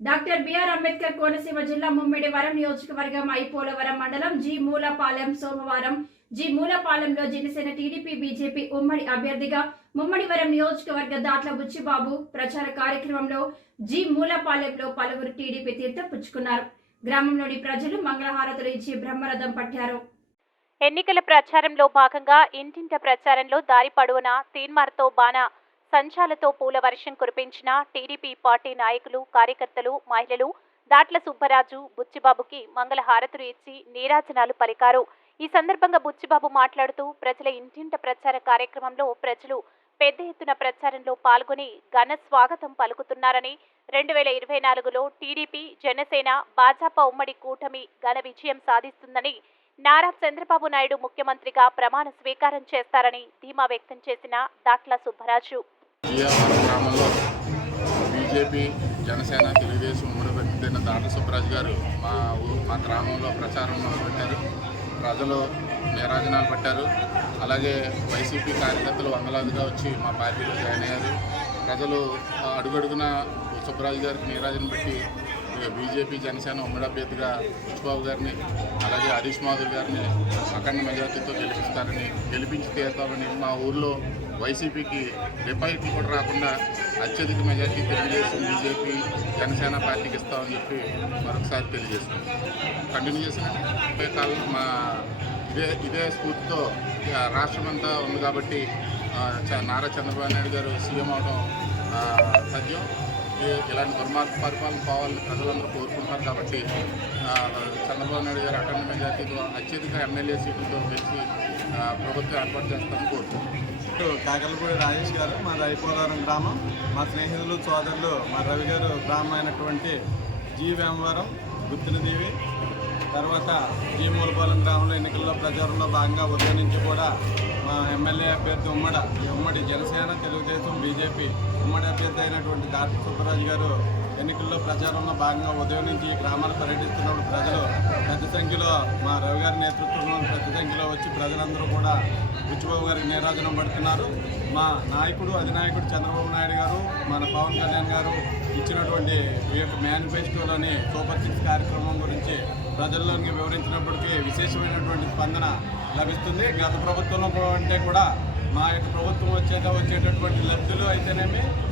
Doctor BR Ambedkar Konaseema జిల్లా ముమ్మిడివరం నియోజకవర్గం ఐపోలవరం మండలం జి మూలపాలెం సోమవారం జి మూలపాలెంలో జనసేన టీడీపీ బీజేపీ ఉమ్మడి అభ్యర్థిగా ముమ్మడివరం నియోజకవర్గ దాట్ల బుచ్చిబాబు ప్రచార కార్యక్రమంలో జి మూలపాలెంలో పలువురు టీడీపీ తీర్థం పుచ్చుకున్నారు. గ్రామంలోని ప్రజలు మంగళహారతులు ఇచ్చి బ్రహ్మరథం పట్టారు. ఎన్నికల ప్రచారంలో భాగంగా ఇంటింట ప్రచారంలో దారి పొడవునా తీన్మార్తో బాణ సంచాలతో పూల వర్షం కురిపించిన టీడీపీ పార్టీ నాయకులు కార్యకర్తలు మహిళలు దాట్ల సుబ్బరాజు బుచ్చిబాబుకి మంగళ హారతులు ఇచ్చి నీరాజనాలు పలికారు. ఈ సందర్భంగా బుచ్చిబాబు మాట్లాడుతూ ప్రజల ఇంటింట ప్రచార కార్యక్రమంలో ప్రజలు పెద్ద ఎత్తున ప్రచారంలో పాల్గొని ఘన స్వాగతం పలుకుతున్నారని రెండు వేల ఇరవై నాలుగులో టీడీపీ జనసేన భాజపా ఉమ్మడి కూటమి ఘన విజయం సాధిస్తుందని నారా చంద్రబాబు నాయుడు ముఖ్యమంత్రిగా ప్రమాణ స్వీకారం చేస్తారని ధీమా వ్యక్తం చేసిన దాట్ల సుబ్బరాజు. విజయవాడ గ్రామంలో బీజేపీ జనసేన తెలుగుదేశం ఉమ్మడి పెట్టిన దాట సుబ్బరాజు గారు మా మా గ్రామంలో ప్రచారం మొదలుపెట్టారు. ప్రజలు నీరాజనాలు పట్టారు. అలాగే వైసీపీ కార్యకర్తలు వందలాదిగా వచ్చి మా పార్టీలో జాయిన్ అయ్యారు. ప్రజలు ఆ, అడుగడుగున సుబ్బరాజు గారికి నీరాజన పెట్టి బీజేపీ జనసేన ఉమ్మడి అభ్యర్థిగా బుచ్చిబాబు గారిని అలాగే హరీష్ మాధురి గారిని అఖండ మెజార్టీతో గెలిపిస్తారని గెలిపించి తీరుతామని మా ఊర్లో వైసీపీకి డిపాజిట్లు కూడా రాకుండా అత్యధిక మెజార్టీ తెలుగుదేశం బీజేపీ జనసేన పార్టీకి ఇస్తామని చెప్పి మరొకసారి తెలియజేస్తున్నాం. కంటిన్యూ చేసినండి ఇదే కాలం మా ఇదే ఇదే స్ఫూర్తితో రాష్ట్రమంతా రాష్ట్రం అంతా ఉంది కాబట్టి చ- నారా చంద్రబాబు నాయుడు గారు సీఎం అవడం సత్యం ఇలాంటి దుర్మార్గ పరిపాలన పోవాలని ప్రజలందరూ కోరుకుంటున్నారు కాబట్టి చంద్రబాబు నాయుడు గారు అఖండ మెజార్టీతో అత్యధిక ఎమ్మెల్యే సీట్లతో కలిసి ప్రభుత్వం ఏర్పాటు చేస్తామని కోరుకుంటున్నాం కాకలపూడి రాజేష్ గారు మా రైపోలవరం గ్రామం మా స్నేహితులు సోదరులు మా రవి గారు గ్రామం అయినటువంటి జీ వేమవరం గుత్తినదేవి తర్వాత జీ మూలపాలెం గ్రామంలో ఎన్నికల్లో ప్రచారంలో భాగంగా ఉదయం నుంచి కూడా మా ఎమ్మెల్యే అభ్యర్థి ఉమ్మడ ఈ ఉమ్మడి జనసేన తెలుగుదేశం బీజేపీ ఉమ్మడి అభ్యర్థి అయినటువంటి దాటి సుబ్బరాజు గారు ఎన్నికల్లో ప్రచారంలో భాగంగా ఉదయం నుంచి ఈ గ్రామాలు పర్యటిస్తున్నప్పుడు ప్రజలు పెద్ద సంఖ్యలో మా రవి గారి నేతృత్వంలో పెద్ద సంఖ్యలో వచ్చి ప్రజలందరూ కూడా బుచ్చిబాబు గారికి నీరాజనం పడుతున్నారు. మా నాయకుడు అధినాయకుడు చంద్రబాబు నాయుడు గారు మన పవన్ కళ్యాణ్ గారు ఇచ్చినటువంటి ఈ యొక్క మేనిఫెస్టోలోని సూపర్ సిక్స్ కార్యక్రమం గురించి ప్రజల్లోకి వివరించినప్పటికీ విశేషమైనటువంటి స్పందన లభిస్తుంది. గత ప్రభుత్వంలో అంటే కూడా మా యొక్క ప్రభుత్వం వచ్చేట వచ్చేటటువంటి లబ్ధులు అయితేనేమి